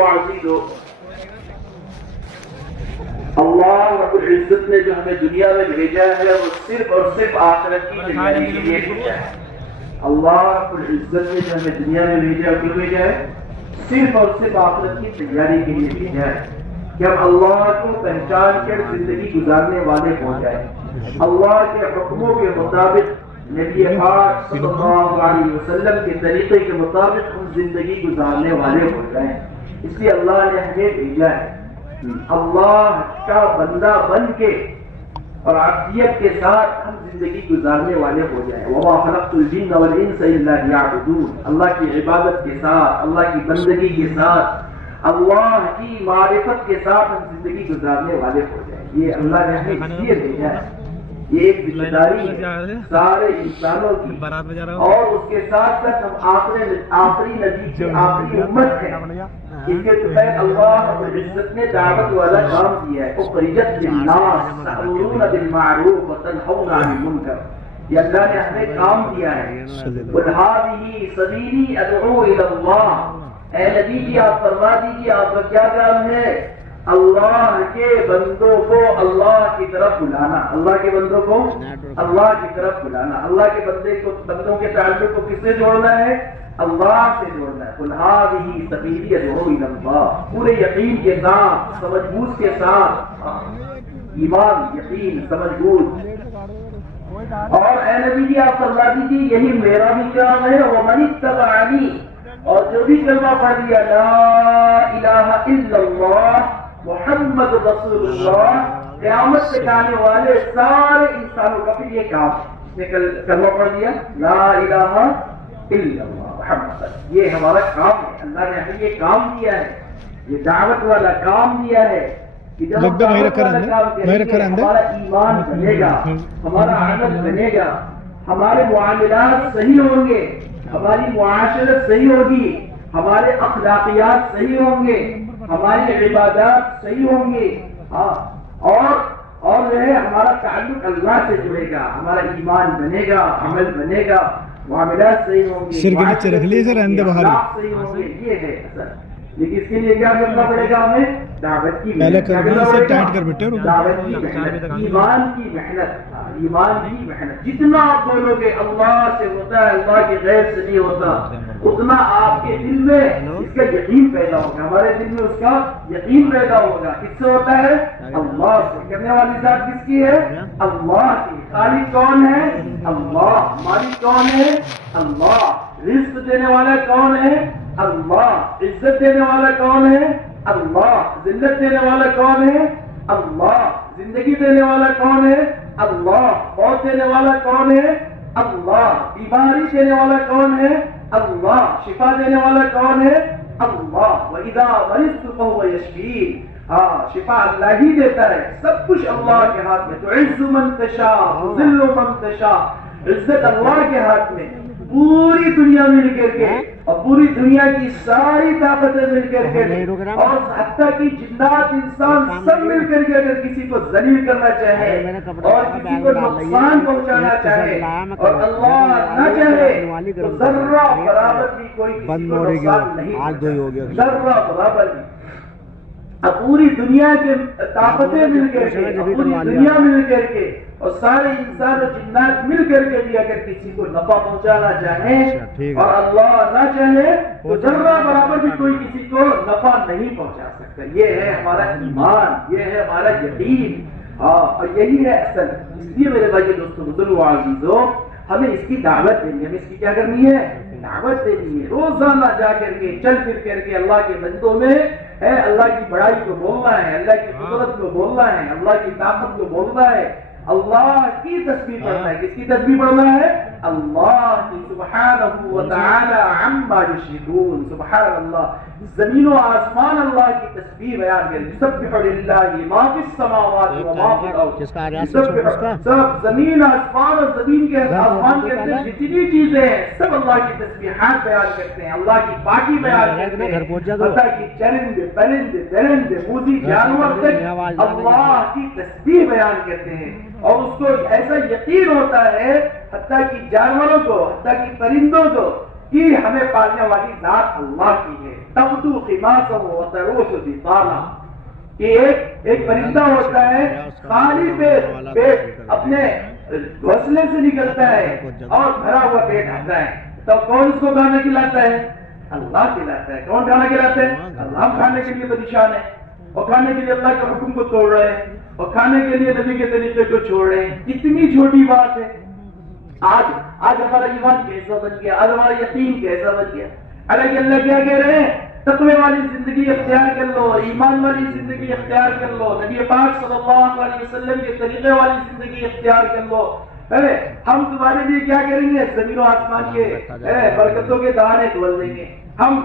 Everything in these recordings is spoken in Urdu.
و عزیزو، اللہ رب العزت نے جو ہمیں دنیا میں بھیجا ہے وہ صرف اور صرف آخرت کی تیاری کے لیے بھیجا ہے۔ اللہ رب العزت نے جو ہمیں دنیا میں بھیجا کیوں بھیجا ہے؟ صرف اور صرف آخرت کی تیاری کے لیے بھیجا ہے کہ ہم اللہ کو پہچان کر زندگی گزارنے والے ہو جائیں، اللہ کے حکموں کے مطابق، نبی پاک صلی اللہ علیہ وسلم کے طریقے کے مطابق ہم زندگی گزارنے والے ہو جائیں۔ اس لیے اللہ نے ہمیں بھیجا ہے اللہ کا بندہ بن کے اور عبدیت کے ساتھ ہم زندگی گزارنے والے ہو جائیں۔ وَمَا خَلَقْتُ الْجِنَّ وَالْإِنسَ إِلَّا لِيَعْبُدُونَ، اللہ کی عبادت کے ساتھ، اللہ کی بندگی کے ساتھ، اللہ کی معرفت کے ساتھ ہم زندگی گزارنے والے ہو جائیں۔ یہ اللہ نے ہمیں اس لیے بھیجا ہے، یہ ایک ذمہ داری ہے سارے انسانوں کی، اور اس کے ساتھ ساتھ ہم آخری نبی کی آخری امت ہیں۔ اس کے تحت اللہ رب العزت نے دعوت والا کام کیا ہے، اخرجت للناس تأمرون بالمعروف وتنہون عن المنکر۔ یہ اللہ نے ہمیں کام دیا ہے، قل ھذہ سبیلی ادعو الی اللہ۔ اے نبی جی آپ فرما دیجیے آپ کا کیا کام ہے؟ اللہ کے بندوں کو اللہ کی طرف بلانا، اللہ کے بندوں کو اللہ کی طرف بلانا، اللہ کے بندوں کے تعلق کو کس سے جوڑنا ہے؟ اللہ سے جوڑنا ہے۔ قل ھذہ سبیلی ادعو الی اللہ، پورے یقین کے ساتھ، سمجھ بوجھ کے ساتھ، ایمان، یقین، سمجھ بوجھ۔ اور اے نبی جی آپ فرما دیجیے یہی میرا بھی کام ہے، ومن اتبعنی، اور جو بھی کلمہ پڑھ لیا لا الہ الا اللہ محمد رسول اللہ، قیامت سے آنے والے سارے انسانوں کا پھر یہ کام ہے، کلمہ پڑھ لیا لا الہ الا اللہ محمد، یہ ہمارا کام ہے۔ اللہ نے ہمیں یہ کام دیا ہے، یہ دعوت والا کام دیا ہے کہ جب ہم دعوت والا کام کریں گے ہمارا ایمان بنے گا، ہمارا عمل بنے گا، ہمارے معاملات صحیح ہوں گے، ہماری معاشرت صحیح ہوگی، ہمارے اخلاقیات صحیح ہوں گے، ہماری عبادات صحیح ہوں گی، اور جو ہے ہمارا تعلق اللہ سے جڑے گا، ہمارا ایمان بنے گا، عمل بنے گا، معاملات صحیح ہوں گے، اخلاق صحیح ہوں گے۔ یہ ہے اصل، لیکن اس کے لیے کیا کرنا پڑے گا ہمیں؟ دعوت کی محنت، دعوت کی محنت، ایمان کی محنت، ایمان کی محنت۔ جتنا آپ بولو گے اللہ سے ہوتا ہے، اللہ کے غیر سے نہیں ہوتا، اتنا آپ کے دل میں اس کا یقین پیدا ہوگا، ہمارے دل میں اس کا یقین پیدا ہوگا۔ کس سے ہوتا ہے؟ اللہ سے۔ کرنے والی ذات کس کی ہے؟ اللہ کی۔ خالق کون ہے؟ اللہ۔ مالک کون ہے؟ اللہ۔ رزق دینے والا کون ہے؟ اللہ۔ عزت دینے والا کون ہے؟ اللہ۔ ذلت دینے والا کون ہے؟ اللہ۔ زندگی دینے والا کون ہے؟ اللہ۔ موت دینے والا کون ہے؟ اللہ۔ بیماری دینے والا کون ہے؟ اللہ۔ شفا دینے والا کون ہے؟ اللہ۔ وَإِذَا مَرِضْتُ فَهُوَ يَشْفِينِ، ہاں شفا اللہ ہی دیتا ہے، سب کچھ اللہ کے ہاتھ میں۔ تُعِزُّ مَن تَشَاءُ وَتُذِلُّ مَن تَشَاءُ، عزت اللہ کے ہاتھ میں۔ پوری دنیا مل کر کے اور پوری دنیا کی ساری طاقتیں مل کر کے اور حتیٰ کہ جنات انسان سب مل کر کے اگر کسی کو ذلیل کرنا چاہے اور کسی کو نقصان پہنچانا چاہے اور اللہ نہ چاہے تو ذرہ برابر بھی کوئی کسی کو نقصان نہیں، ذرہ برابر بھی۔ اب پوری دنیا کے طاقتیں مل کر کے، پوری دنیا مل کر کے اور سارے انسان اور جنات مل کر کے بھی اگر کسی کو نفع پہنچانا چاہے اور اللہ نہ چاہے تو ذرہ برابر بھی کوئی کسی کو نفع نہیں پہنچا سکتا۔ یہ ہے ہمارا ایمان، یہ ہے ہمارا یقین، اور یہی ہے اصل۔ اس لیے میرے بھائی دوستوں، بزرگوں و عزیزوں، ہمیں اس کی دعوت دینی ہے، ہمیں اس کی کیا کرنی ہے؟ دعوت دینی ہے۔ روزانہ جا کر کے، چل پھر کر کے اللہ کے بندوں میں ہے اللہ کی بڑائی کو بولنا ہے، اللہ کی قدرت کو بولنا ہے، اللہ کی طاقت کو بولنا ہے، اللہ کی تسبیح پڑھنا ہے۔ کس کی تسبیح پڑھنا ہے؟ اللہ کی، سبحانہ وتعالی عما یشرکون۔ سبحان اللہ، زمین و آسمان اللہ کی تسبیح بیان کریں۔ یسبح للہ ما فی السماوات و ما فی الارض، سب زمین آسمان اور زمین کے آسمان کے اندر جتنی چیزیں ہیں سب اللہ کی تسبیحات بیان کرتے ہیں، اللہ کی پاکی بیان کرتے ہیں، حتیٰ کہ چرندے، پرندے، درندے، موذی جانور تک اللہ کی تسبیح بیان کرتے ہیں، اور اس کو ایسا یقین ہوتا ہے حتیٰ کہ جانوروں کو، حتیٰ کہ پرندوں کو کہ ہمیں پالنے والی ذات اللہ کی ہے. تبدو خماسہ وتروح بطانا، کہ ایک پرندہ ہوتا ہے خالی پیٹ اپنے گھونسلے سے نکلتا ہے اور بھرا ہوا پیٹ آتا ہے، تو کون اس کو کھانا کھلاتا ہے؟ اللہ کھلاتا ہے. کون کھانا کھلاتا ہے؟ اللہ. ہم کھانے کے لیے پریشان ہیں اور کھانے کے لیے اللہ کے حکم کو توڑ رہے ہیں اور کھانے کے لیے نبی کے طریقے کو چھوڑ رہے ہیں. کتنی چھوٹی بات ہے. آج ہمارا ایمان کیسا بن گیا، آج ہمارا یقین کیسا بن گیا. حالانکہ اللہ کیا کہہ رہے ہیں؟ تقوی والی زندگی اختیار کر لو، ایمان والی زندگی اختیار کر لو، نبی پاک صلی اللہ علیہ وسلم کے طریقے والی زندگی اختیار کر لو. ہم تمہارے لیے کیا کریں گے؟ زمین و آسمان کے برکتوں کے دانے کھول دیں گے. ہم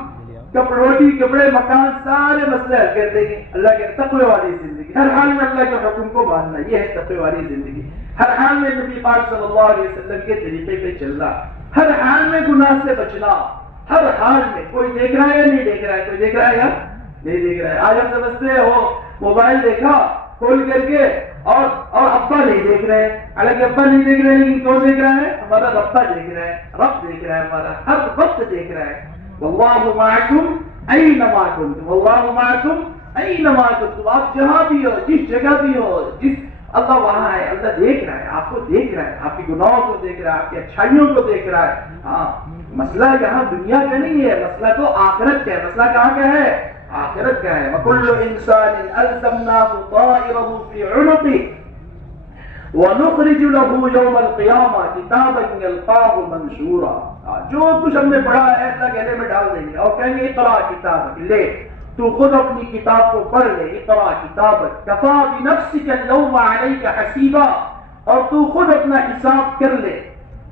روٹی کپڑے مکان سارے مسئلے حل کر دیں گے. اللہ کے تقوی والی زندگی، ہر حال میں اللہ کے حکم کو ماننا، یہ ہے تقوی والی زندگی. ہر حال میں نبی پاک صلی اللہ علیہ وسلم کے طریقے پہ چلنا، ہر حال میں گناہ سے بچنا، ہر حال میں. کوئی دیکھ رہا ہے یا نہیں دیکھ رہا ہے؟ کوئی دیکھ رہا ہے یا نہیں دیکھ رہا ہے؟ آج ہم سمجھتے ہو موبائل دیکھا کھول کر کے اور ابا نہیں دیکھ رہے. حالانکہ ابا نہیں دیکھ رہے، لیکن کون دیکھ رہا ہے؟ ہمارا رب دیکھ رہا ہے. رب دیکھ رہا ہے، ہمارا ہر وقت دیکھ رہا ہے. واللہ معکم اینما کنتم، واللہ معکم اینما کنتم. آپ جہاں بھی ہو، جس جگہ بھی ہو، اللہ وہاں ہے. اللہ دیکھ رہا ہے، آپ کو دیکھ رہا ہے، آپ کی گناہوں کو دیکھ رہا ہے، آپ کی اچھائیوں کو دیکھ رہا ہے. ہاں، مسئلہ یہاں دنیا کا نہیں ہے، مسئلہ تو آخرت کا ہے. مسئلہ کہاں کا ہے؟ آخرت کا ہے. وَكُلُّ إِنسَانٍ أَلْزَمْنَاهُ طَائِرَهُ فِي عُنُقِهِ وَنُخْرِجُ لَهُ يَوْمَ الْقِيَامَةِ كِتَابًا يَلْقَاهُ مَنشُورًا. جو کچھ ہم نے پڑھا ہے اللہ گلے میں ڈال دیں گے اور کہیں گے اقرا کتابک، لے تو خود اپنی کتاب کو پڑھ لے. اقرا کتابک کفا بنفسک اليوم علیک حسیبا، اور تو خود اپنا حساب کر لے.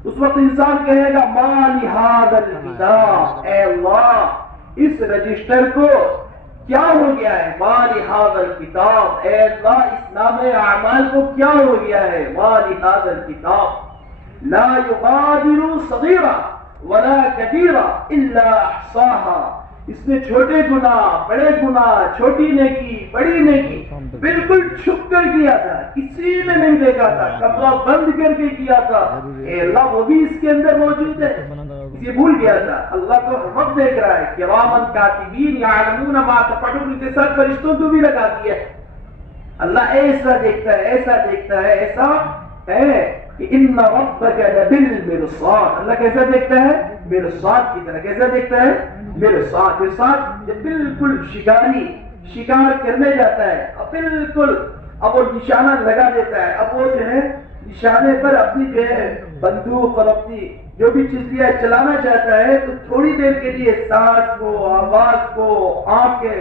اس وقت انسان کہے گا ما لہذا الکتاب، اے اللہ اس رجسٹر کو کیا ہو گیا ہے؟ ما لہذا الکتاب، اے اللہ اس نامے اعمال کو کیا ہو گیا ہے؟ ما لہذا الکتاب لا یغادر صغیرہ ولا کبیرہ الا احصاها. اس نے چھوٹے گناہ، بڑے گناہ، چھوٹی نیکی، بڑی نیکی بالکل چھپ کر کیا تھا، کسی نے نہیں دیکھا تھا، کمرہ بند کر کے کیا تھا. اے اللہ وہ بھی اس کے اندر موجود ہے، یہ بھول گیا تھا. اللہ تو ہر وقت دیکھ رہا ہے. کرامن کاتبین یعلمون ما تفعلون، کے ساتھ فرشتوں کو بھی لگا دیا ہے. اللہ ایسا دیکھتا ہے، ایسا دیکھتا ہے، ایسا ہے کہ ان ربک لبالمرصاد. اللہ کیسا دیکھتا ہے؟ مرصاد کی طرح. کیسا دیکھتا ہے؟ مرصاد. مرصاد بالکل شکار کرنے جاتا ہے، اب بالکل اب وہ نشانہ لگا دیتا ہے. اب وہ جو ہے نشانے پر اپنی جو ہے بندوق اور اپنی جو بھی چیز دیا چلانا چاہتا ہے، تو تھوڑی دیر کے لیے سانس کو، آواز کو، آنکھ کے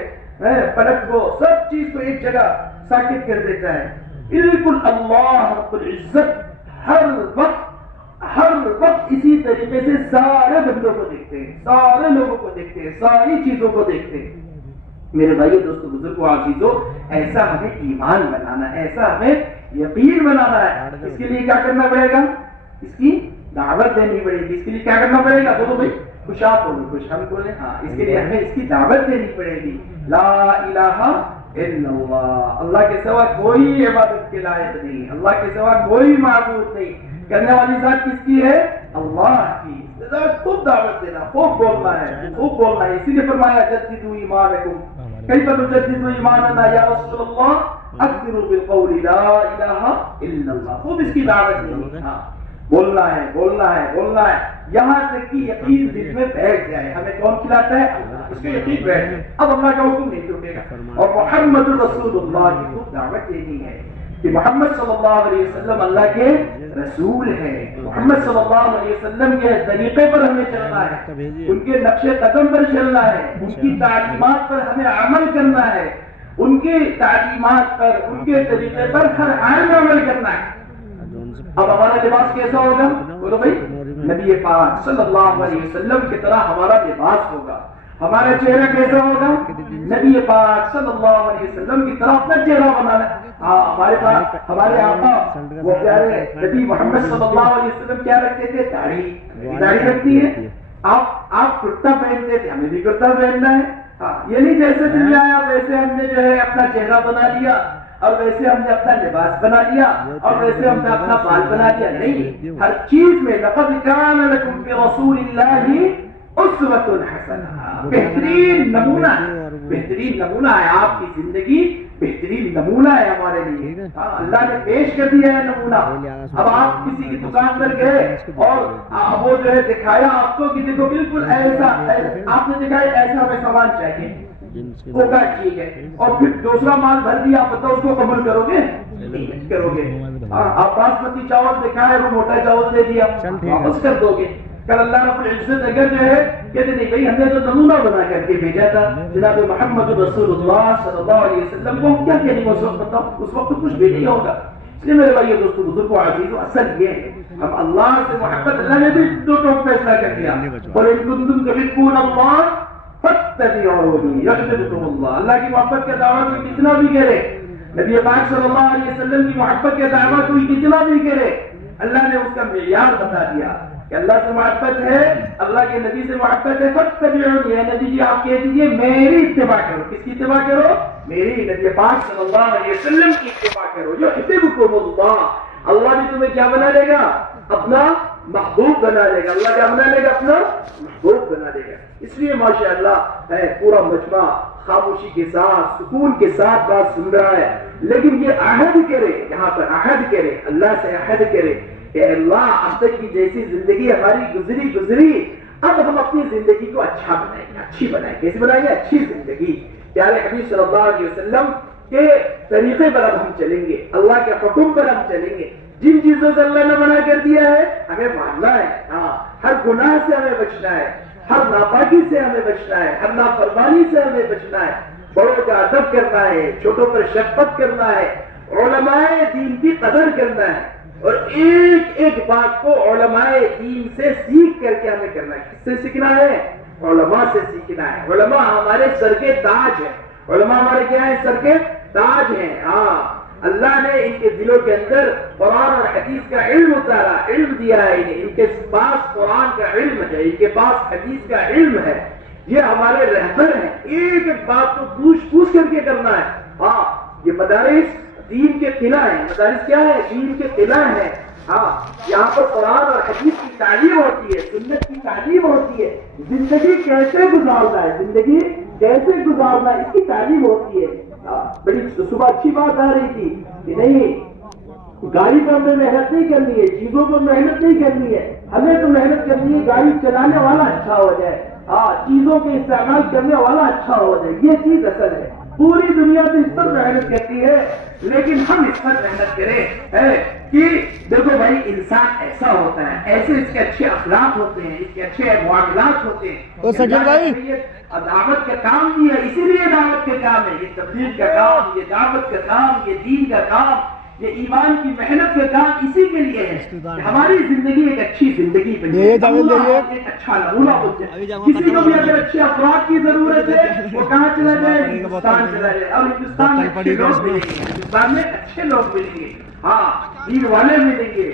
پلک کو، سب چیز کو ایک جگہ ساکت کر دیتا ہے. بالکل اللہ رب العزت ہر وقت اسی طریقے سے سارے بندوں کو دیکھتے ہیں، سارے لوگوں کو دیکھتے ہیں، ساری چیزوں کو دیکھتے ہیں. میرے بھائیو، دوستو، بزرگوں، عزیزوں، ایسا ہمیں ایمان بنانا ہے، ایسا ہمیں یقین بنانا ہے. اس کے لیے کیا کرنا پڑے گا؟ اس کی دعوت دینی پڑے گی. اس کے لیے کیا کرنا پڑے گا؟ بولو بھائی، خوش آپ بولو، خوش ہم بولیں. ہاں، اس کے لیے ہمیں اس کی دعوت دینی پڑے گی. لا الہ الا اللہ، اللہ کے سوا کوئی عبادت کے لائق نہیں، اللہ کے سوا کوئی معبود نہیں. کرنے والی ذات کس کی ہے؟ اللہ کی. خوب دعوت دینا، خوب بولنا ہے، خوب بولنا ہے. اسی لیے فرمایا جددوا ایمانکم کیف نجدد ایماننا یا رسول اللہ اکثروا بالقول لا الہ الا اللہ. خوب اس کی دعوت دینی. ہاں، بولنا ہے، بولنا ہے، بولنا ہے، یہاں تک کہ یقین دل میں بیٹھ جائے. ہمیں کون کھلاتا ہے؟ اللہ. اس کا یقین بیٹھ جائے، اب اللہ کا حکم نہیں ٹوٹے گا. اور محمد رسول اللہ کی خوب دعوت دینی ہے کہ محمد صلی اللہ علیہ وسلم اللہ کے رسول ہے. محمد صلی اللہ علیہ وسلم کے طریقے پر ہمیں چلنا ہے، ان کے نقش قدم پر چلنا ہے، ان کی تعلیمات پر ہمیں عمل کرنا ہے، ان کی تعلیمات پر، ان کے طریقے پر ہر حال میں عمل کرنا ہے. اب ہمارا لباس کیسا ہوگا؟ بولو بھائی، نبی پاک صلی اللہ علیہ وسلم کی طرح ہمارا لباس ہوگا. ہمارا چہرہ کیسا ہوگا؟ نبی پاک صلی اللہ علیہ وسلم کی طرح اپنا چہرہ بنانا. ہمارے پاس ہمارے آقا وہ پیارے نبی محمد صلی اللہ علیہ وسلم کیا رکھتے تھے؟ داڑھی رکھتی ہے. آپ کرتا پہنتے تھے، ہمیں بھی کرتا پہننا ہے. یہ نہیں جیسے دل میں آیا ویسے ہم نے جو ہے اپنا چہرہ بنا لیا اور ویسے ہم نے اپنا لباس بنا لیا اور ویسے ہم نے اپنا بال بنا لیا. نہیں، ہر چیز میں لقد کان لکم فی رسول اللہ اسوۃ حسنہ، بہترین نمونہ ہے، بہترین نمونہ ہے آپ کی زندگی، بہترین نمونہ ہے ہمارے لیے، اللہ نے پیش کر دیا ہے نمونہ۔ اب آپ کسی کی دکان پر گئے اور وہ جو ہے دکھایا آپ کو کہ دیکھو بالکل ایسا، آپ نے دکھایا ایسا ہمیں سامان چاہیے، وہ کہا ٹھیک ہے، اور پھر دوسرا مال بھر دیا، آپ بتاؤ اس کو قبول کرو گے؟ نہیں کرو گے۔ آپ باسمتی چاول دکھائے وہ موٹا چاول دے دیا، واپس کر دو گے۔ کل اللہ رب العزت اگر جو ہے کہتے نہیں بھائی ہم نے تو نمونہ بنا کر کے بھیجا تھا جناب محمد رسول اللہ صلی اللہ علیہ وسلم کو، ہم کیا کہیں گے اس وقت؟ بتاؤ اس وقت کچھ بھی نہیں ہوگا۔ اس لیے میرے بھائی دوستو بزرگوں عزیزو، اصل یہ ہے ہم اللہ سے محبت، اللہ نے بھی دو ٹوک فیصلہ کر دیا، اور ان کنتم تحبون اللہ فاتبعونی یحببکم اللہ۔ اللہ کی محبت کا دعویٰ کوئی کتنا بھی کرے، نبی پاک صلی اللہ علیہ وسلم کی محبت کا دعویٰ کوئی کتنا بھی کرے، اللہ نے اس کا معیار بتا دیا کہ اللہ سے محبت ہے، اللہ کے نبی سے محبت ہے، فاتبعونی، اے نبی جی آپ کہہ دیجئے میری اتباع کرو۔ کس کی اتباع کرو؟ میری، نبی پاک صلی اللہ علیہ وسلم کی اتباع کرو۔ یحببکم اللہ، اللہ بھی تمہیں کیا بنا لے گا؟ اپنا محبوب بنا لے گا۔ اللہ کیا بنا لے گا؟ اپنا محبوب بنا لے گا۔ اس لیے ماشاء اللہ ہے پورا مجمع خاموشی کے ساتھ سکون کے ساتھ بات سن رہا ہے، لیکن یہ عہد کرے، یہاں پر عہد کرے، اللہ سے عہد کرے کہ اللہ اب تک کی جیسی زندگی ہماری گزری اب ہم اپنی زندگی کو اچھا بنائیں گے، اچھی بنائیں گے۔ کیسے بنائیں گے؟ اچھی زندگی، پیارے حبیب صلی اللہ علیہ وسلم کے طریقے پر اب ہم چلیں گے، اللہ کے حکم پر ہم چلیں گے۔ جن چیزوں سے اللہ نے منع کر دیا ہے ہمیں ماننا ہے، ہاں، ہر گناہ سے ہمیں بچنا ہے، ہر ناپاکی سے ہمیں بچنا ہے، ہر نافرمانی سے ہمیں بچنا ہے، بڑوں کا ادب کرنا ہے، چھوٹوں پر شفقت کرنا ہے، علماء دین کی قدر کرنا ہے، اور ایک ایک بات کو علماء دین سے سیکھ کر کے ہمیں کرنا ہے۔ کس سے سیکھنا ہے؟ علماء سے سیکھنا ہے۔ علماء ہمارے سر کے تاج ہیں، علماء ہمارے کیا ہیں؟ سر کے تاج ہیں۔ ہاں، اللہ نے ان کے دلوں کے اندر قرآن اور حدیث کا علم اتارا، علم دیا ہے انہیں، ان کے پاس قرآن کا علم ہے، ان کے پاس حدیث کا علم ہے، یہ ہمارے رہبر ہیں۔ ایک ایک بات کو پوچھ کر کے کرنا ہے۔ ہاں، یہ مدارس دین کے قلعہ ہیں، مدارس کیا ہے؟ دین کے قلعہ ہیں۔ ہاں، یہاں پر قرآن اور حدیث کی تعلیم ہوتی ہے، سنت کی تعلیم ہوتی ہے، زندگی کیسے گزارنا ہے، زندگی کیسے گزارنا ہے اس کی تعلیم ہوتی ہے۔ بڑی صبح اچھی بات آ رہی تھی کہ نہیں گاڑی پر ہمیں محنت نہیں کرنی ہے، چیزوں پر محنت نہیں کرنی ہے، ہمیں تو محنت کرنی ہے گاڑی چلانے والا اچھا ہو جائے، ہاں، چیزوں کے استعمال کرنے والا اچھا ہو جائے، یہ چیز اصل ہے۔ پوری دنیا تو اس پر محنت کرتی ہے، لیکن ہم اس پر محنت کریں کہ دیکھو بھائی انسان ایسا ہوتا ہے، ایسے اس کے اچھے اخلاق ہوتے ہیں، اس کے اچھے معاملات ہوتے ہیں۔ دعوت کا کام بھی ہے، اسی لیے دعوت کا کام ہے، یہ تبلیغ کا کام، یہ دعوت کا کام، یہ دین کا کام، یہ ایمان کی محنت کا کام اسی کے لیے ہے کہ ہماری زندگی ایک اچھی زندگی بنے، ایک اچھا نمونہ ہو جائے۔ کسی کو بھی اگر اچھے افراد کی ضرورت ہے وہ کہاں چلا جائے؟ ہندوستان چلا جائے، اور ہندوستان میں اچھے لوگ ملیں گے، ہندوستان میں اچھے لوگ ملیں گے، ہاں، دین والے ملیں گے،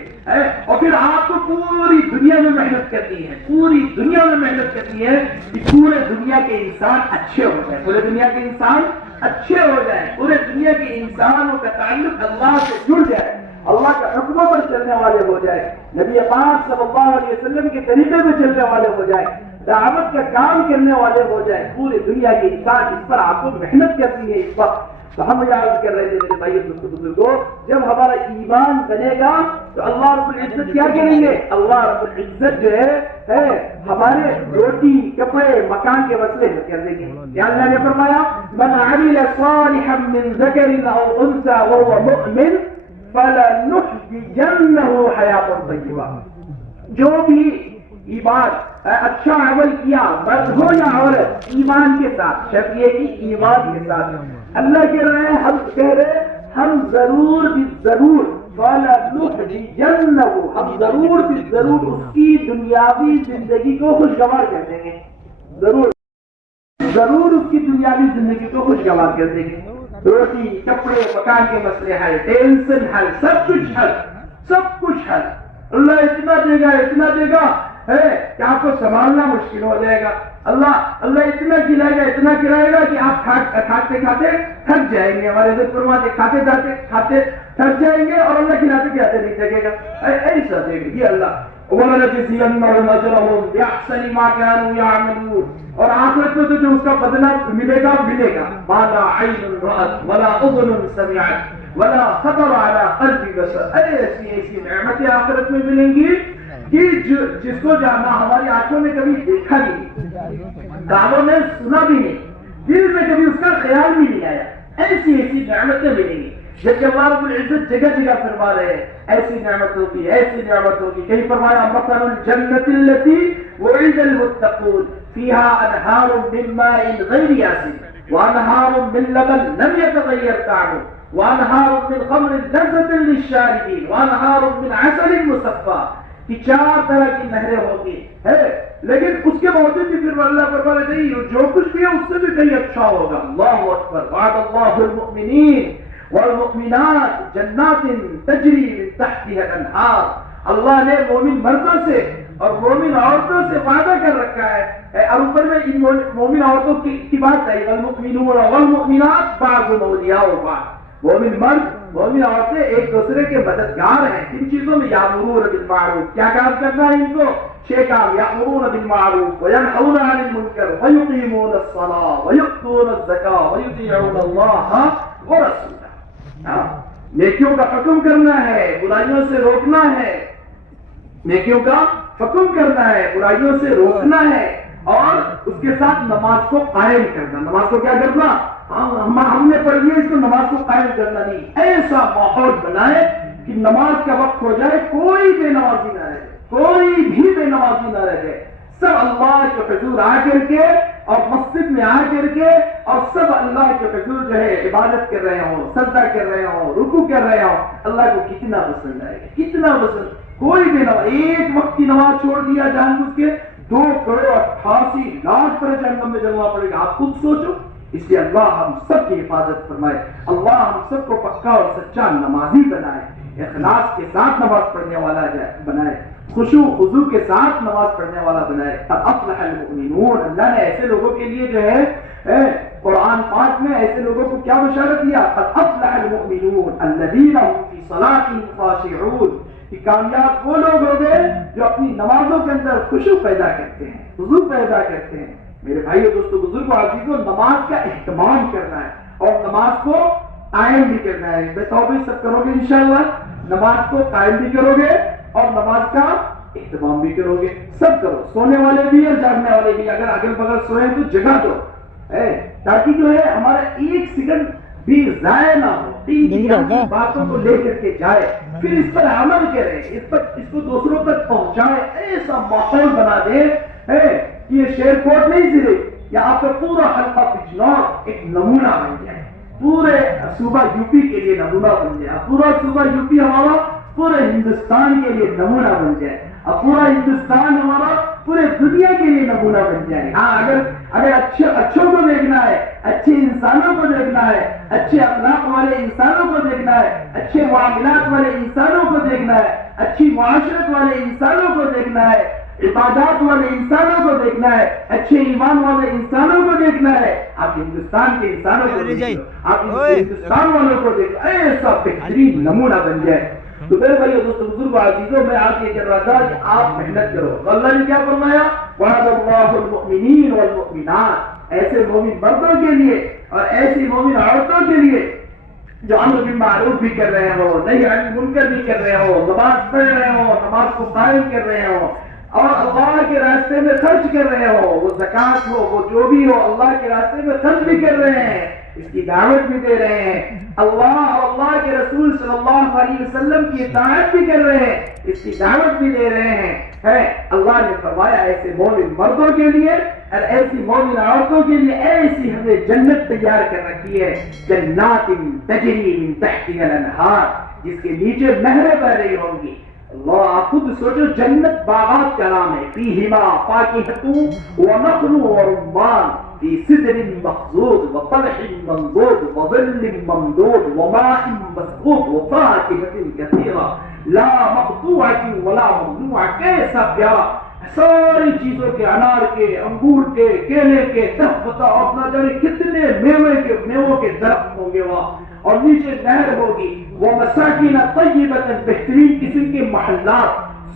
اور پھر آپ کو پوری دنیا میں محنت کرنی ہے، پوری دنیا میں محنت کرنی ہے کہ پورے دنیا کے انسان اچھے ہو جائیں، پورے دنیا کے انسان اچھے ہو جائیں، پورے دنیا کے انسانوں کا تعلق اللہ سے جڑ جائے، اللہ کے حکموں پر چلنے والے ہو جائے، نبی پاک صلی اللہ علیہ وسلم کے طریقے پہ چلنے والے ہو جائے، دعوت کا کام کرنے والے ہو جائے، پوری دنیا کے انسان اس پر آپ کو محنت کرنی ہے۔ اس وقت تو ہم یاد کر رہے تھے میرے بھائی بزرگوں، جب ہمارا ایمان بنے گا تو اللہ رب العزت کیا کریں گے؟ اللہ رب العزت جو ہے ہمارے روٹی کپڑے مکان کے مسئلے حل کر دیں گے۔ کیا اللہ نے فرمایا؟ من عمل صالحا من ذکر او انثى وهو مؤمن فلنحيينه حیاة طیبہ، جو بھی ایمان اچھا عمل کیا، مرد ہو یا عورت، ایمان کے ساتھ، شرط یہ کہ ایمان کے ساتھ، اللہ کہہ رہے ہیں، ہم کہہ رہے ہم ضرور بھی ضرور فَلَنُحْيِيَنَّهُ، ہم ضرور بھی ضرور اس کی دنیاوی زندگی کو خوشگوار کر دیں گے، ضرور اس کی دنیاوی زندگی کو خوشگوار کر دیں گے۔ روٹی کپڑے مکان کے مسئلے حل، ٹینشن حل، سب کچھ حل، اللہ اتنا دے گا کہ آپ کو سنبھالنا مشکل ہو جائے گا، اللہ اتنا کھلائے گا کہ آپ کھاتے تھک جائیں گے، ہمارے حضرت فرماتے کھاتے تھک جائیں گے، اور اللہ کھلاتے نہیں تھکے گا، ایسا دے گا یہ اللہ۔ وَلَنَجْزِيَنَّهُمْ أَجْرَهُمْ بِأَحْسَنِ مَا كَانُوا يَعْمَلُونَ. اور آخرت میں تو جو اس کا بدلہ ملے گا مَا لَا عَيْنٌ رَأَتْ وَلَا أُذُنٌ سَمِعَتْ وَلَا خَطَرَ عَلَى قَلْبِ بَشَرٍ. ایسی نعمتیں آخرت میں ملیں گی کہ جس کو جانا ہماری آنکھوں نے کبھی دیکھا نہیں، کانوں نے سنا بھی نہیں، دل میں کبھی اس کا خیال بھی نہیں آیا. ایسی نعمتیں ملیں گی. جبکہ اللہ رب العزت جگہ جگہ فرما رہے ہیں ایسی نعمتوں کی، ایسی نعمتوں کی. کہیں فرمایا مثل الجنة التي وعد المتقون فيها انهار من ماء غير آسن وانهار من لبن لم يتغير طعمه وانهار من خمر لذة للشاربين وانهار من عسل مصفى. کہ 4 طرح کی نہریں ہوگی ہے، لیکن اس کے باوجود بھی پھر اللہ فرماتا ہے جو کچھ بھی ہے اس سے بھی کہیں اچھا ہوگا. اللہ اکبر. وعد اللہ المؤمنین والمؤمنات جنات تجری من تحتها الانہار. اللہ نے مومن مردوں سے اور مومن عورتوں سے وعدہ کر رکھا ہے. اور اوپر میں ان مومن عورتوں کی بات ہے والمؤمنون والمؤمنات بعضهم اولیاء بعض. مومن مرد مومن عورتیں ایک دوسرے کے مددگار ہیں. کن چیزوں میں؟ یامرون بالمعروف. کیا کام کرنا ہے ان کو؟ 6 کام. یامرون بالمعروف وینہون عن المنکر ویقیمون الصلاۃ ویؤتون الزکاۃ ویطیعون اللہ ورسولہ. نیکیوں کا حکم کرنا ہے، برائیوں سے روکنا ہے. نیکیوں کا حکم کرنا ہے، برائیوں سے روکنا ہے، اور اس کے ساتھ نماز کو قائم کرنا. نماز کو کیا کرنا؟ ہم نے پڑھ لیا، اس کو نماز کو قائم کرنا نہیں. ایسا ماحول بنائے کہ نماز کا وقت ہو جائے کوئی بے نمازی نہ رہے، کوئی بھی بے نمازی نہ رہے. سب اللہ کے حضور آ کر کے اور مسجد میں آ کر کے اور سب اللہ کے حضور جو ہے عبادت کر رہے ہوں، سجدہ کر رہے ہوں، رکوع کر رہے ہوں. اللہ کو کتنا پسند آئے گا، کتنا پسند. کوئی بھی نماز، ایک وقت کی نماز چھوڑ دیا جان بوجھ کے 2,88,00,000 پر جہنم میں جلنا پڑے گا. آپ خود سوچو. اس لیے اللہ ہم سب کی حفاظت فرمائے. اللہ ہم سب کو پکا اور سچا نمازی بنائے، اخلاص کے ساتھ نماز پڑھنے والا بنائے، خشوع خضوع کے ساتھ نماز پڑھنے والا بنائے. قد افلح المؤمنون. اللہ نے ایسے لوگوں کے لیے جو ہے قرآن پاک میں ایسے لوگوں کو کیا بشارت دیا؟ قد افلح المؤمنون الذین هم فی صلاتهم خاشعون. کہ کامیاب وہ لوگ ہو گئے جو اپنی نمازوں کے اندر خشوع پیدا کرتے ہیں، خضوع پیدا کرتے ہیں. میرے بھائیو دوستو بزرگوں عزیزوں، نماز کا اہتمام کرنا ہے اور نماز کو قائم بھی کرنا ہے. بے توبہ سب کرو گے انشاءاللہ. نماز کو قائم بھی کرو گے اور نماز کا اہتمام بھی کرو گے. سب کرو، سونے والے بھی اور جاگنے والے بھی. اگر اگل بغل سوئے تو جگہ دو تاکہ جو ہے ہمارا 1 سیکنڈ بھی ضائع نہ ہو. باتوں کو لے کر کے جائے، پھر اس پر عمل کرے، اس کو دوسروں تک پہنچائے. ایسا ماحول بنا دے کہ یہ شیر کوٹ نہیں صرف، یا آپ کا پورا حلقہ بجنور ایک نمونہ بن جائے، پورے صوبہ یو پی کے لیے نمونہ بن جائے. پورا صوبہ یو پی ہمارا پورے ہندوستان کے لیے نمونہ بن جائے، اور پورا ہندوستان ہمارا پورے دنیا کے لیے نمونہ بن جائے. ہاں اگر اچھوں کو دیکھنا ہے، اچھے انسانوں کو دیکھنا ہے، اچھے اخلاق والے انسانوں کو دیکھنا ہے، اچھے معاملات والے انسانوں کو دیکھنا ہے، اچھی معاشرت والے انسانوں کو دیکھنا ہے، عبادات والے انسانوں کو دیکھنا ہے، اچھے ایمان والے انسانوں کو دیکھنا ہے. آپ ہندوستان کے انسانوں کو دیکھو، آپ ہندوستان والوں کو دیکھو. ایسا بہترین نمونہ بن جائے. تو میرے بھائیو دوستو بزرگوں عزیزوں، میں آپ یہ کہہ رہا تھا کہ آپ محنت کرو. تو اللہ نے کیا فرمایا؟ وعد اللہ المؤمنین والمؤمنات. ایسے مومن مردوں کے لیے اور ایسی مومن عورتوں کے لیے جو امر بالمعروف بھی کر رہے ہو، نہی عن المنکر بھی کر رہے ہو، نماز پڑھ رہے ہو، نماز کو قائم کر رہے ہو، اور اللہ کے راستے میں خرچ کر رہے ہو. وہ زکوٰۃ ہو، وہ جو بھی ہو، اللہ کے راستے میں خرچ بھی کر رہے ہیں، اس کی دعوت بھی دے رہے ہیں. اللہ اور اللہ کے رسول صلی اللہ علیہ وسلم کی اطاعت بھی کر رہے ہیں، اس کی دعوت بھی دے رہے ہیں. اللہ نے فرمایا ایسے مومن مردوں کے لیے اور ایسی مومن عورتوں کے لیے ایسی ہم نے جنت تیار کر رکھی ہے. جنات تجری من تحتها الانہار، جس کے نیچے نہریں بہ رہی ہوں گی. اللہ آپ خود سوچو، جنت باغات کا نام ہے. فیہما فاکہۃ ونخل ورمان فی سدر مخضود وطلح منضود وظل ممدود وماء مسقوب وفاکہۃ کثیرہ لا مقطوعۃ ولا ممنوعۃ. کیسا پیارا ساری چیزوں کے، انار کے، انگور کے، کیلے کے درخت، بتاؤ اپنا جانے کتنے میووں کے درخت ہوں گے وہاں، اور نیچے نہر ہوگی. وہ مساکین طیبۃ، بہترین قسم کے محلات.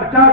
50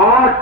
8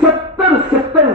70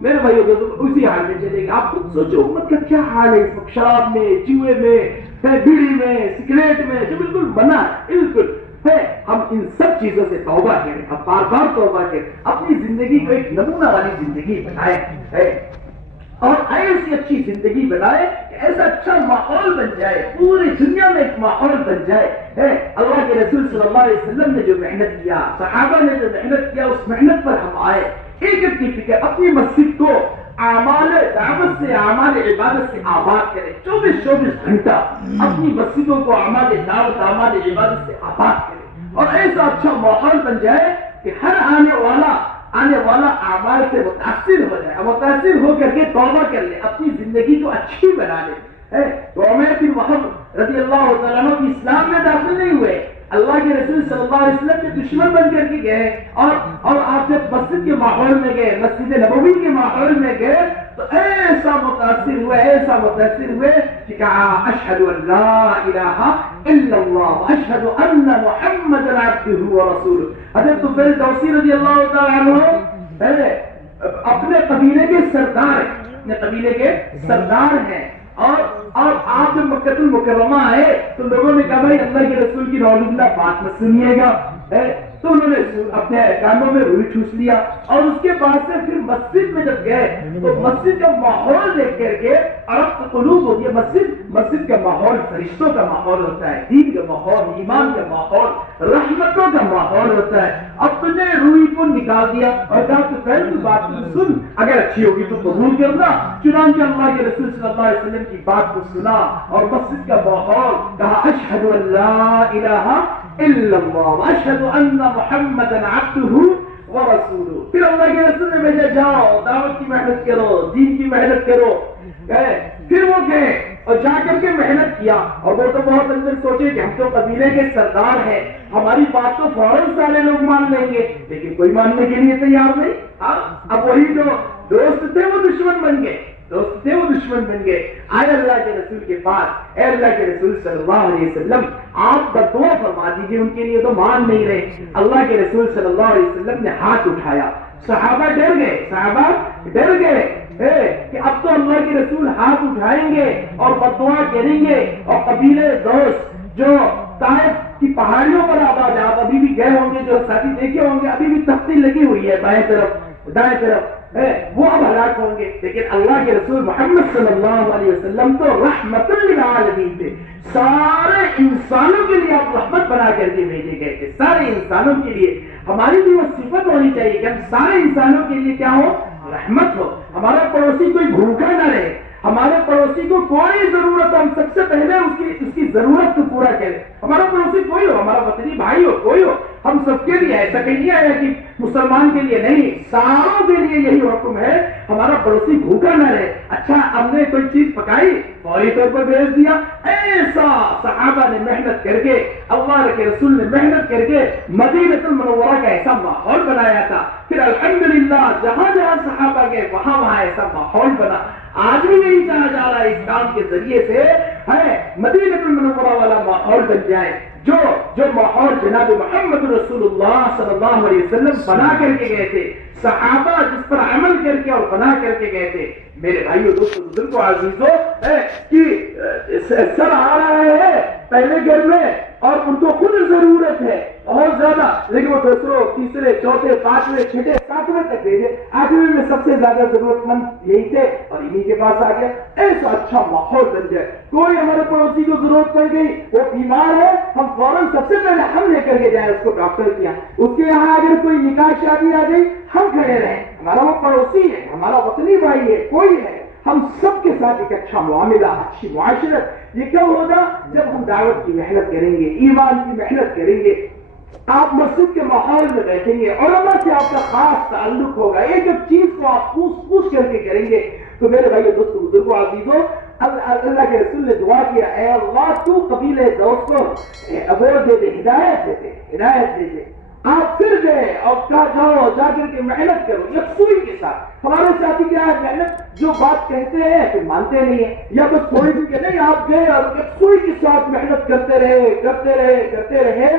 میرے بھائیوں دوستوں اسی حال میں چلے گا. آپ خود سوچو امت کا کیا حال ہے اس وقت, شراب میں, جوئے میں, بیڑی میں, سگریٹ میں, جو بالکل منع ہے, بالکل ہے. ہم ان سب چیزوں سے توبہ کریں, اب بار بار توبہ کریں, اپنی زندگی کو ایک نمونہ والی زندگی بنائیں اور ایسی اچھی زندگی بنائے کہ ایسا اچھا ماحول بن جائے, پوری دنیا میں ایک ماحول بن جائے. اللہ کے رسول صلی اللہ علیہ وسلم نے جو محنت کیا, صحابہ نے جو محنت کیا, اس محنت پر ہم آئے. ایک اپنی فکر, اپنی مسجد کو اعمال دعوت سے, اعمال عبادت سے آباد کرے. 24 گھنٹہ اپنی مسجدوں کو اعمال دعوت, اعمال عبادت سے آباد کرے اور ایسا اچھا ماحول بن جائے کہ ہر آنے والا اعمال سے متاثر ہو جائے, متاثر ہو کر کے توبہ کر لے, اپنی زندگی کو اچھی بنا لے. تو عمر بن وہب رضی اللہ تعالیٰ عنہ کی اسلام میں داخل نہیں ہوئے, اللہ کے رسول صلی اللہ علیہ وسلم کے دشمن بن کر کے گئے اور آپ جب مسجد کے ماحول میں گئے, مسجد نبوی کے ماحول میں گئے تو ایسا متاثر ہوئے کہ کہا اشہد ان لا الہ الا اللہ اشہد ان محمد عبدہ ورسولہ. حضرت طفیل دوسی رضی اللہ تعالیٰ عنہ اپنے قبیلے کے سردار ہیں اور آپ جب مکہ المکرمہ آئے تو لوگوں نے کہا بھائی اللہ کے رسول کی نعوذ باللہ بات مت سنیے گا, تو انہوں نے اپنے کانوں میں روئی ٹھوس لیا اور اس کے بعد سے پھر مسجد میں جب گئے تو مسجد کا ماحول دیکھ کر کے عرب قلوب ہوتی ہے. مسجد کا ماحول فرشتوں کا ماحول ہوتا ہے, دین کا ماحول, ایمان کا ماحول, رحمتوں کا ماحول ہوتا ہے. اب تم نے روئی کو نکال دیا اور کہا تو پہلے تو بات سن, اگر اچھی ہوگی تو قبول کرنا. چنانچہ اللہ کے رسول صلی اللہ علیہ وسلم کی بات کو سنا اور مسجد کا ماحول, کہا اشہد ان لا الہ الا اللہ اشہد ان محمد عبدہ ورسولہ. پھر اللہ کے رسول نے بھیجا جاؤ دعوت کی محنت کرو, دین کی محنت کرو. پھر وہ گئے اور جا کر کے محنت کیا اور وہ تو بہت اندر سوچے کہ ہم تو قبیلے کے سردار ہیں, ہماری بات تو فوراً سارے لوگ مان لیں گے, لیکن کوئی ماننے کے لیے تیار نہیں. اب وہی جو دوست تھے وہ دشمن بن گئے, آئے اللہ کے رسول کے پاس, اے اللہ کے رسول صلی اللہ علیہ وسلم آپ بدعا فرما دیجیے, ان کے لیے تو مان نہیں رہے. اللہ کے رسول صلی اللہ علیہ وسلم نے ہاتھ اٹھایا, صحابہ ڈر گئے کہ اب تو اللہ کے رسول ہاتھ اٹھائیں گے اور بدعا کریں گے اور قبیلے دوست جو طائف کی پہاڑیوں پر آباد ابھی بھی گئے ہوں گے, جو ساتھی دیکھے ہوں گے, ابھی بھی تختی لگی ہوئی ہے بائیں طرف دائیں طرف, وہ اب ہلاک ہوں گے. لیکن اللہ کے رسول محمد صلی اللہ علیہ وسلم تو رحمت للعالمین تھے, سارے انسانوں کے لیے آپ رحمت بنا کر کے بھیجے گئے تھے, سارے انسانوں کے لیے. ہماری بھی وہ صفت ہونی چاہیے کہ ہم سارے انسانوں کے لیے کیا ہو, رحمت ہو. ہمارا پڑوسی کوئی بھوکا نہ رہے, ہمارے پڑوسی کو کوئی ضرورت ہو, ہم سب سے پہلے اس کی ضرورت کو پورا کریں. ہمارا پڑوسی کوئی ہو, ہمارا وطنی بھائی ہو, کوئی ہو, ہم سب کے لیے, ایسا کہیں نہیں آیا کہ مسلمان کے لیے نہیں, ساروں کے لیے یہی حکم ہے ہمارا پڑوسی بھوکا نہ رہے. اچھا ہم نے کوئی چیز پکائی, فوری طور پر بھیج دیا. ایسا صحابہ نے محنت کر کے, اللہ کے رسول نے محنت کر کے مدینہ المنورہ کا ایسا ماحول بنایا تھا. پھر الحمدللہ جہاں صحابہ گئے وہاں ایسا ماحول بنا. آج بھی نہیں چاہا جا رہا ہے اس کام کے ذریعے سے ہے مدینہ المنورہ والا ماحول بن جائے, جو ماحول جناب محمد رسول اللہ صلی اللہ علیہ وسلم بنا کر کے گئے تھے, صحابہ جس پر عمل کر کے اور بنا کر کے گئے تھے. میرے بھائیوں دوستوں بزرگوں عزیزوں کہ سر آ رہا ہے پہلے گھر میں اور ان کو خود ضرورت ہے بہت زیادہ, لیکن وہ دوسروں تیسرے چوتھے پانچویں چھٹے ساتویں تک بھیجے, آٹھویں میں سب سے زیادہ ضرورت مند یہی تھے اور انہیں کے پاس آ گیا. ایسا اچھا ماحول بن جائے. کوئی ہمارے پڑوسی کو ضرورت پڑ گئی, وہ بیمار ہے, ہم فوراً سب سے پہلے ہم لے کر کے جائیں اس کو ڈاکٹر کیا, اس کے یہاں اگر کوئی نکاح شادی آ گئی ہم کھڑے رہیں. ہمارا وہ پڑوسی ہے, ہمارا وطنی بھائی ہے, کوئی ہے, ہم سب کے ساتھ ایک اچھا معاملہ, اچھی معاشرت. یہ کب ہوگا جب ہم دعوت کی محنت کریں گے, ایمان کی محنت کریں گے. آپ مسجد کے ماحول میں بیٹھیں گے, علماء سے آپ کا خاص تعلق ہوگا, ایک ایک چیز کو آپ پوچھ کر کے کریں گے. تو میرے بھائی دوستوں بزرگوں عزیزوں, اللہ کے رسول نے دعا کیا, اے اللہ تو قبیلے دوست کو وہ دے دے, ہدایت دے دے. آپ پھر گئے اور کہا جاؤ جا کر کے محنت کرو یکسوئی کے ساتھ. ہمارے ساتھی کیا ہے, محنت جو بات کہتے ہیں پھر مانتے نہیں ہیں, یا بس تھوڑی دن کے نہیں, آپ گئے اور یکسوئی کے ساتھ محنت کرتے رہے.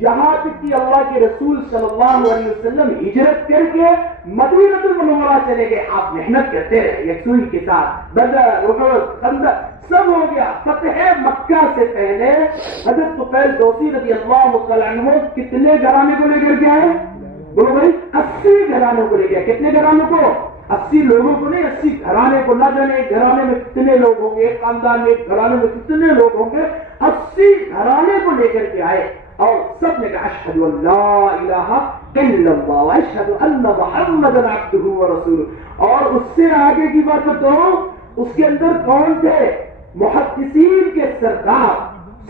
یہاں تک کہ اللہ کے رسول صلی اللہ علیہ وسلم ہجرت کر کے مدینہ المنورہ چلے گئے. آپ محنت کرتے رہے یکسوئی کے ساتھ. بدر، احد، خندق سب ہو گیا. فتح مکہ سے پہلے حضرت طفیل دوسی رضی اللہ تعالیٰ عنہ کتنے گھرانے کو لے کر کے آئے؟ بولو بھائی 80 گھرانوں کو لے گیا. کتنے گھرانوں کو؟ 80 لوگوں کو نہیں، 80 گھرانے کو. نہ جانے ایک گھرانے میں کتنے لوگ ہوں گے، ایک خاندان میں ایک گھرانے میں کتنے لوگ ہوں گے. 80 گھرانے کو لے کر کے آئے اور سب نے کہا اشہد ان لا الہ الا اللہ واشہد ان محمدا عبدہ ورسولہ. اور اس سے آگے کی بات بتاؤ، اس کے اندر کون تھے؟ محدثین کے سردار.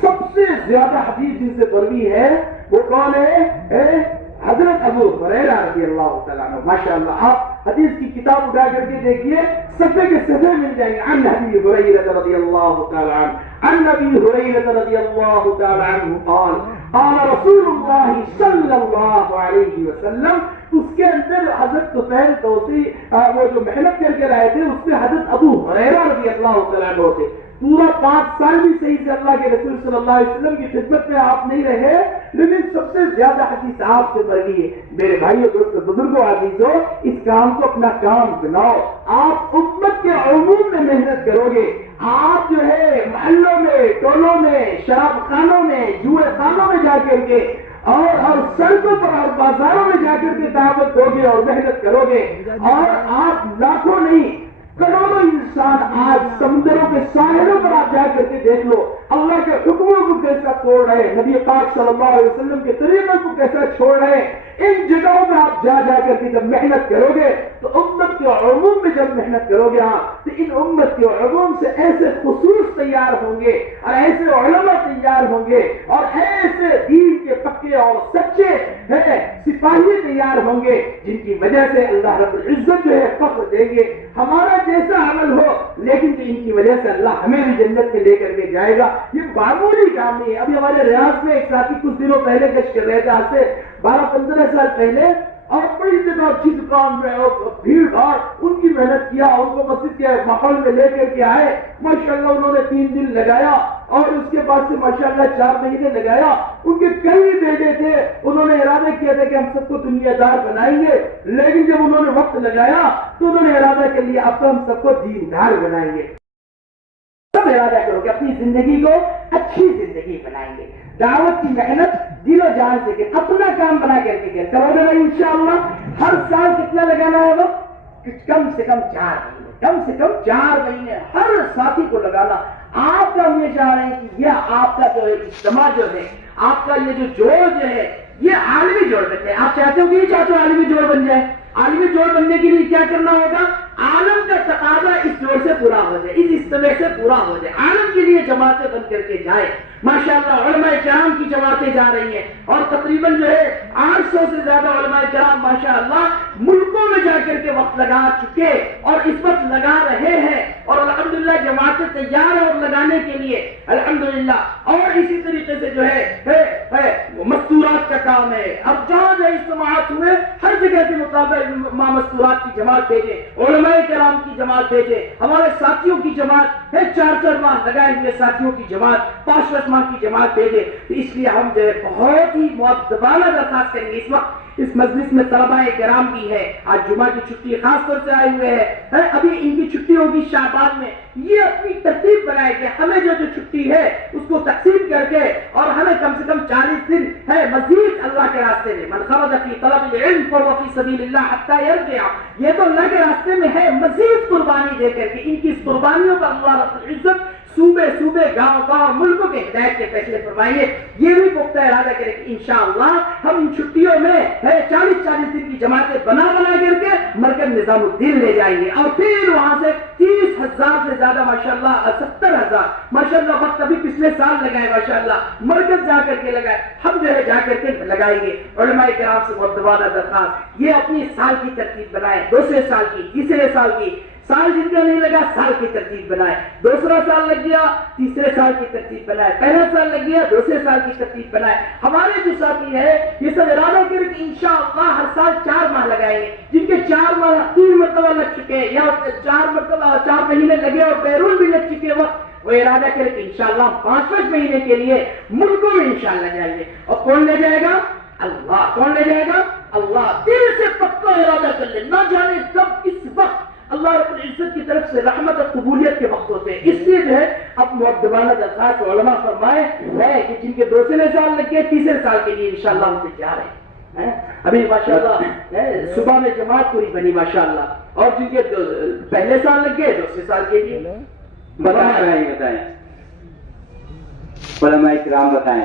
سب سے زیادہ حدیث جن سے بروی ہے وہ کون ہے؟ حضرت ابو ہریرہ رضی اللہ تعالیٰ عنہ. ماشاءاللہ آپ حدیث کی کتاب اٹھا کر کے دیکھیے، صفحے کے صفحے مل جائیں گے. عن ابی ہریرہ رضی اللہ تعالیٰ عنہ عن ابی ہریرہ رضی اللہ تعالیٰ عنہ قال قال رسول اللہ صلی اللہ علیہ وسلم. اس کے اندر حضرت طفیل دوسی وہ جو محنت کر کے رہے تھے اس میں حضرت ابو ہریرہ رضی اللہ تعالیٰ عنہ تھے. پورا 5 سال بھی صحیح سے اللہ کے رسول صلی اللہ علیہ وسلم کی خدمت میں آپ نہیں رہے، لیکن سب سے زیادہ حدیث آپ سے بڑھی ہے. میرے بھائیو، دوستو، بزرگوں، عزیزو، اس کام کو اپنا کام بناؤ. آپ امت کے عموم میں محنت کرو گے. آپ جو ہے محلوں میں، ٹولوں میں، شراب خانوں میں، جوئے خانوں میں جا کر کے اور سڑکوں پر اور بازاروں میں جا کر کے دعوت دو گے اور محنت کرو گے. اور آپ لاکھوں نہیں کروڑوں انسان آج سمندروں کے ساحلوں پر آپ جا کر کے دیکھ لو اللہ کے حکموں کو کیسا توڑ رہے، نبی پاک صلی اللہ علیہ وسلم کے طریقوں کو کیسا چھوڑ رہے. ان جگہوں میں آپ جا کر کے جب محنت کرو گے تو امت کے عموم میں جب محنت کرو گے تو ان امت کے عموم سے ایسے خصوص تیار ہوں گے اور ایسے علماء تیار ہوں گے اور ایسے دین کے پکے اور سچے سپاہی تیار ہوں گے جن کی وجہ سے اللہ رب العزت جو ہے فخر دیں گے. ہمارا جیسا عمل ہو لیکن ان کی وجہ سے اللہ ہمیں بھی جنت میں لے کر کے جائے گا. یہ معمولی کام نہیں ہے. ابھی ہمارے ریاض میں ایک ساتھی کچھ دنوں پہلے گشت کر رہے تھے، آج سے 12-15 سال پہلے، اور بڑی جگہ اچھی دکان میں بھیڑ بھاڑ ان کی محنت کیا، ان کو مسجد کے ماحول میں لے کر کے آئے. ماشاءاللہ انہوں نے 3 دن لگایا اور اس کے بعد سے ماشاءاللہ 4 مہینے لگایا. ان کے کئی بیٹے تھے، انہوں نے ارادہ کیا تھا کہ ہم سب کو دنیا دار بنائیں گے، لیکن جب انہوں نے وقت لگایا تو انہوں نے ارادہ کر لیا اب تو ہم سب کو دیندار بنائیں گے. سب ارادہ کرو کہ اپنی زندگی کو اچھی زندگی بنائیں گے. دعوت کی محنت دل و جان سے کہ اپنا کام بنا کر کے کرو گے انشاءاللہ. ہر سال کتنا لگانا ہے وقت؟ کم سے کم 4 مہینے، کم سے کم 4 مہینے ہر ساتھی کو لگانا. آپ کا ہم یہ چاہ رہے ہیں کہ یہ آپ کا جو ہے اجتماع جو ہے، آپ کا یہ جو جوڑ جو ہے یہ عالمی جوڑ بن جائے. آپ چاہتے ہو کہ یہ چاہتے ہو عالمی جوڑ بن جائے. عالمی جوڑ بننے کے لیے کیا کرنا ہوگا؟ عالم کا تقاضا اس جوڑ سے پورا ہو جائے، اس اجتماع سے پورا ہو جائے. عالم کے لیے جماعتیں بن کر کے جائے. ماشاءاللہ علماء کرام کی جماعتیں جا رہی ہیں اور تقریباً جو ہے 800 سے زیادہ علماء کرام ماشاءاللہ ملکوں میں جا کر کے وقت لگا چکے اور اس وقت لگا رہے ہیں اور الحمدللہ جماعتیں تیار ہیں اور لگانے کے لیے الحمدللہ. اور اسی طریقے سے جو ہے مستورات کا کام ہے. اب جہاں جہاں اجتماعات ہوئے ہر جگہ سے مطابق مستورات کی جماعت بھیجے، علماء کرام کی جماعت بھیجے، ہمارے ساتھیوں کی جماعت ہے 4 ماہ لگائے ہوئے ساتھیوں کی جماعت 5 ماہ کی جماعت بھیجے. تو اس لیے ہم جو ہے بہت ہی مؤدبانہ درخواست کریں گے. اس وقت اس مجلس میں طلباء کرام بھی ہے، آج جمعہ کی چھٹی خاص طور سے آئے ہوئے ہیں، ابھی ان کی چھٹی ہوگی شعبان میں. یہ اپنی ترتیب بنائے کہ ہمیں جو چھٹی ہے اس کو تقسیم کر کے اور ہمیں کم سے کم 40 دن ہے مزید اللہ کے راستے میں. من خرج فی طلب العلم فهو فی سبیل اللہ حتی یرجع. یہ تو اللہ کے راستے میں ہے مزید قربانی دے کر کے. ان کی قربانیوں پر اللہ رب العزت صوبے گاؤں ملکوں کے ہدایت کے فیصلے فرمائیے. یہ بھی پختہ ارادہ کریں کہ انشاءاللہ ہم ان چھٹیوں میں 40 دن کی جماعتیں بنا کر کے مرکز نظام الدین لے جائیں گے اور پھر وہاں سے 30,000 سے زیادہ ماشاءاللہ 70,000 ماشاءاللہ وقت ابھی پچھلے سال لگائے ماشاءاللہ مرکز جا کر کے لگائے. ہم جو ہے جا کر کے لگائیں گے. علماء کرام سے مؤدبانہ درخواست یہ اپنی سال کی ترتیب بنائے، دوسرے سال کی، تیسرے سال کی. سال جن کا نہیں لگا سال کی ترتیب بنائے. دوسرا سال لگ گیا تیسرے سال کی ترتیب بنائے. پہلا سال لگ گیا دوسرے سال کی ترتیب بنائے. ہمارے جو ساتھی ہیں یہ سب ارادہ کریں کہ انشاءاللہ ہر سال 4 ماہ لگائیں گے. جن کے 4 ماہ 3 مرتبہ لگ چکے یا 4 مہینے لگے اور بیرون بھی لگ چکے وقت وہ ارادہ کرے کہ انشاءاللہ ہم 5 مہینے کے لیے ملکوں میں انشاءاللہ جائیں گے. اور کون لے جائے گا؟ اللہ. کون لے جائے گا؟ اللہ. دل سے پکا ارادہ کر لے. نہ جانے کب کس وقت اللہ رب العزت کی طرف سے رحمت اور قبولیت کے وقت ہوتے ہیں. اس لیے جو ہے اب مؤدبانہ درخواست علماء فرمائے ہے کہ جن کے 2 سال لگ گئے 3 سال کے لیے انشاءاللہ ان سے تیار ہیں. ابھی ماشاءاللہ صبح میں جماعت پوری بنی ماشاءاللہ. اور جن کے پہلے سال لگ گئے 2 سال کے لیے بتائیں علماء کرام بتائیں.